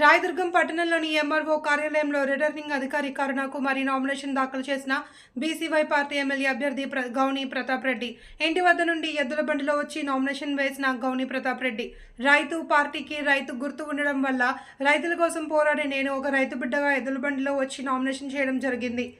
రాయదుర్గం పట్టణంలోని ఎంఆర్ఓ కార్యాలయంలో రిటర్నింగ్ అధికారి కరుణాకుమారి నామినేషన్ దాఖలు చేసిన బీసీవై పార్టీ ఎమ్మెల్యే అభ్యర్థి ప్ర- గౌని ప్రతాప్ రెడ్డి. ఇంటి వద్ద నుండి ఎద్దుల బండిలో వచ్చి నామినేషన్ వేసిన గౌని ప్రతాప్ రెడ్డి. రైతు పార్టీకి రైతు గుర్తు ఉండడం వల్ల రైతుల కోసం పోరాడే నేను ఒక రైతు బిడ్డగా ఎద్దుల బండిలో వచ్చి నామినేషన్ చేయడం జరిగింది.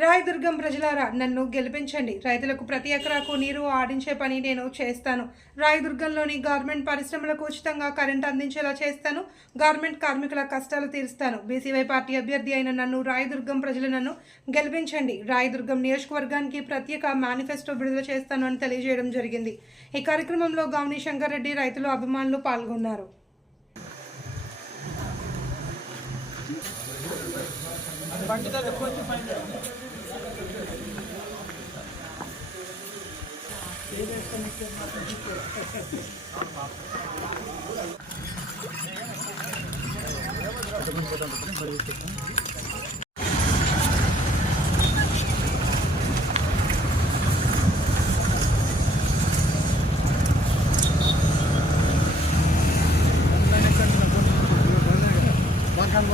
రాయదుర్గం ప్రజలారా నన్ను గెలిపించండి. రైతులకు ప్రతి ఎకరాకు నీరు ఆడించే పని నేను చేస్తాను. రాయదుర్గంలోని గార్మెంట్ పరిశ్రమలకు ఉచితంగా కరెంట్ అందించేలా చేస్తాను. గార్మెంట్ కార్మికుల కష్టాలు తీరుస్తాను. బీసీవై పార్టీ అభ్యర్థి అయిన నన్ను రాయదుర్గం ప్రజలు నన్ను గెలిపించండి. రాయదుర్గం నియోజకవర్గానికి ప్రత్యేక మేనిఫెస్టో విడుదల చేస్తాను అని తెలియజేయడం జరిగింది. ఈ కార్యక్రమంలో గౌని శంకర్ రెడ్డి రైతులు అభిమానులు పాల్గొన్నారు.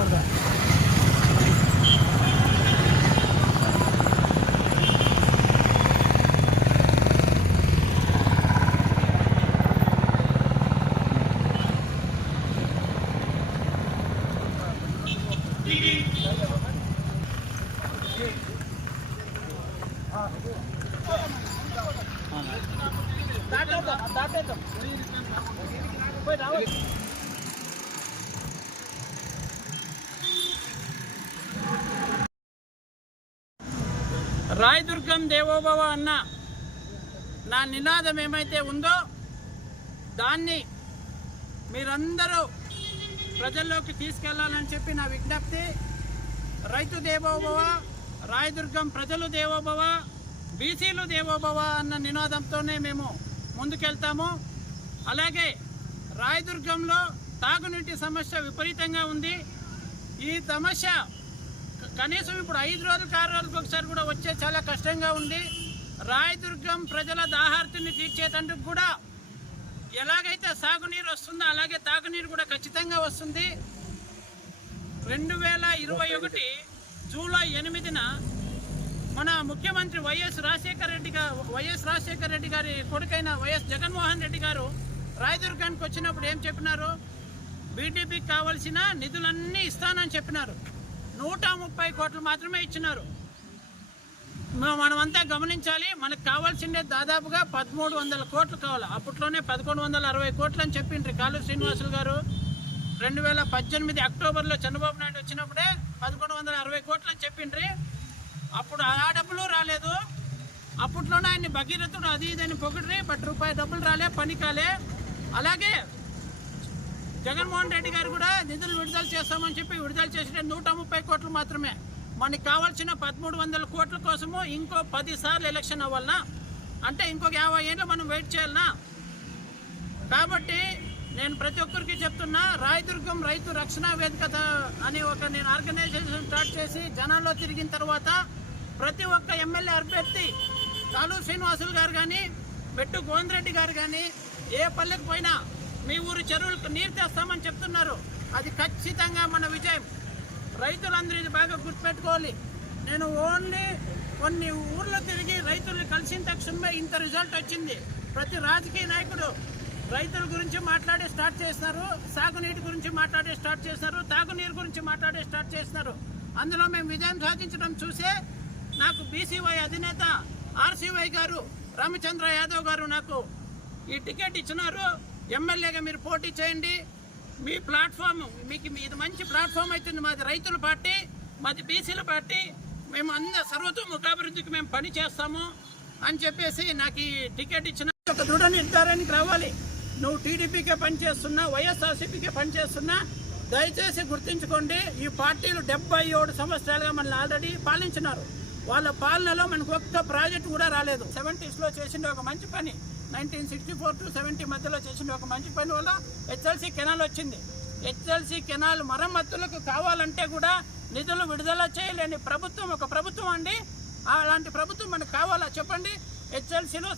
Gracias. రాయదుర్గం దేవోభవ అన్న నా నినాదం ఏమైతే ఉందో దాన్ని మీరందరూ ప్రజల్లోకి తీసుకెళ్ళాలని చెప్పి నా విజ్ఞప్తి. రైతు దేవోభవ రాయదుర్గం ప్రజలు దేవోభవ బీసీలు దేవోభవ అన్న నినాదంతోనే మేము ముందుకెళ్తాము. అలాగే రాయదుర్గంలో తాగునీటి సమస్య విపరీతంగా ఉంది. ఈ సమస్య కనీసం ఇప్పుడు ఐదు రోజులు ఆరు రోజులకు ఒకసారి కూడా వచ్చే చాలా కష్టంగా ఉంది. రాయదుర్గం ప్రజల దాహార్తిని తీర్చేటందుకు కూడా ఎలాగైతే సాగునీరు వస్తుందో అలాగే తాగునీరు కూడా ఖచ్చితంగా వస్తుంది. రెండు వేల ఇరవై ఒకటి జూలై ఎనిమిదిన మన ముఖ్యమంత్రి వైఎస్ రాజశేఖర రెడ్డి గారు వైఎస్ రాజశేఖర రెడ్డి గారి కొడుకైన వైఎస్ జగన్మోహన్ రెడ్డి గారు రాయదుర్గానికి వచ్చినప్పుడు ఏం చెప్పినారు? బీటీపీకి కావలసిన నిధులన్నీ ఇస్తానని చెప్పినారు. నూట ముప్పై కోట్లు మాత్రమే ఇచ్చినారు. మనమంతా గమనించాలి మనకు కావాల్సిందే దాదాపుగా పదమూడు వందల కోట్లు కావాలి. అప్పట్లోనే పదకొండు వందల అరవై కోట్లు అని చెప్పిండ్రు కాలు శ్రీనివాసులు గారు. రెండు వేల పద్దెనిమిది అక్టోబర్లో చంద్రబాబు నాయుడు వచ్చినప్పుడే పదకొండు వందల అరవై కోట్లు అని చెప్పిండ్రి. అప్పుడు ఆ డబ్బులు రాలేదు. అప్పట్లోనే ఆయన్ని భగీరథుడు అది ఇదని పొగిడ్రి బట్ రూపాయి డబ్బులు రాలే పని కాలే. అలాగే జగన్మోహన్ రెడ్డి గారు కూడా నిధులు విడుదల చేస్తామని చెప్పి విడుదల చేసిన నూట ముప్పై కోట్లు మాత్రమే. మనకి కావాల్సిన పదమూడు వందల కోట్ల కోసము ఇంకో పది సార్లు ఎలక్షన్ అవ్వాలనా? అంటే ఇంకొక యాభై ఏళ్ళు మనం వెయిట్ చేయాలనా? కాబట్టి నేను ప్రతి ఒక్కరికి చెప్తున్నా రాయదుర్గం రైతు రక్షణ వేదిక అని ఒక నేను ఆర్గనైజేషన్ స్టార్ట్ చేసి జనాల్లో తిరిగిన తర్వాత ప్రతి ఒక్క ఎమ్మెల్యే అభ్యర్థి కాలు శ్రీనివాసులు గారు కానీ బెట్టు గోవిందరెడ్డి గారు కానీ ఏ పల్లెకి పోయినా మీ ఊరు చెరువులకు నీరు తెస్తామని చెప్తున్నారు. అది ఖచ్చితంగా మన విజయం. రైతులందరూ ఇది బాగా గుర్తుపెట్టుకోవాలి. నేను ఓన్లీ కొన్ని ఊర్లో తిరిగి రైతుల్ని కలిసిన తక్షణమే ఇంత రిజల్ట్ వచ్చింది. ప్రతి రాజకీయ నాయకుడు రైతుల గురించి మాట్లాడే స్టార్ట్ చేస్తున్నారు సాగునీటి గురించి మాట్లాడే స్టార్ట్ చేస్తున్నారు తాగునీరు గురించి మాట్లాడే స్టార్ట్ చేస్తున్నారు అందులో మేము విజయం సాధించడం చూసే నాకు బీసీవై అధినేత ఆర్సీవై గారు రామచంద్ర యాదవ్ గారు నాకు ఈ టికెట్ ఇచ్చినారు. ఎమ్మెల్యేగా మీరు పోటీ చేయండి. మీ ప్లాట్ఫామ్ మీకు ఇది మంచి ప్లాట్ఫామ్ అవుతుంది. మాది రైతుల పార్టీ మాది బీసీల పార్టీ. మేము అందరూ సర్వతోముఖాభివృద్ధికి మేము పని చేస్తాము అని చెప్పేసి నాకు ఈ టికెట్ ఇచ్చిన ఒక దృఢ నిర్ధారానికి రావాలి. నువ్వు టీడీపీకే పనిచేస్తున్నా వైఎస్ఆర్సీపీకే పనిచేస్తున్నా దయచేసి గుర్తుంచుకోండి ఈ పార్టీలు డెబ్బై ఏడు సంవత్సరాలుగా మనల్ని ఆల్రెడీ పాలించినారు. వాళ్ళ పాలనలో మనకు ఒక్క ప్రాజెక్ట్ కూడా రాలేదు. సెవెంటీస్లో చేసిన ఒక మంచి పని. Nineteen sixty four to seventy మధ్యలో చేసిన ఒక మంచి పని వల్ల హెచ్ఎల్సీ కెనాల్ వచ్చింది. హెచ్ఎల్సీ కెనాల్ మరమ్మతులకు కావాలంటే కూడా నిధులు విడుదల చేయలేని ప్రభుత్వం ఒక ప్రభుత్వం అండి. అలాంటి ప్రభుత్వం మనకు కావాలా చెప్పండి? హెచ్ఎల్సీలో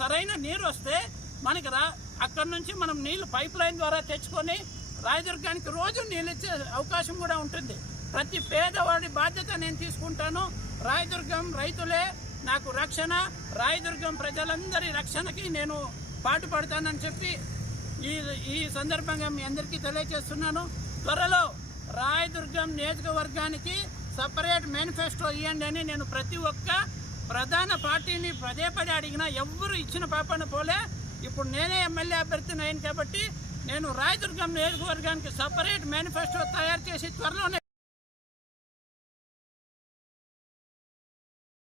సరైన నీరు వస్తే మనకి రా అక్కడి నుంచి మనం నీళ్ళు పైప్ లైన్ ద్వారా తెచ్చుకొని రాయదుర్గానికి రోజు నీళ్ళు ఇచ్చే అవకాశం కూడా ఉంటుంది. ప్రతి పేదవాడి బాధ్యత నేను తీసుకుంటాను. రాయదుర్గం రైతులే నాకు రక్షణ. రాయదుర్గం ప్రజలందరి రక్షణకి నేను పాటుపడతానని చెప్పి ఈ ఈ సందర్భంగా మీ అందరికీ తెలియజేస్తున్నాను. త్వరలో రాయదుర్గం నియోజకవర్గానికి సపరేట్ మేనిఫెస్టో ఇవ్వండి అని నేను ప్రతి ఒక్క ప్రధాన పార్టీని పదే పదే అడిగినా ఎవ్వరు ఇచ్చిన పాపన పోలే. ఇప్పుడు నేనే ఎమ్మెల్యే అభ్యర్థిని అయింది కాబట్టి నేను రాయదుర్గం నియోజకవర్గానికి సపరేట్ మేనిఫెస్టో తయారు చేసి త్వరలోనే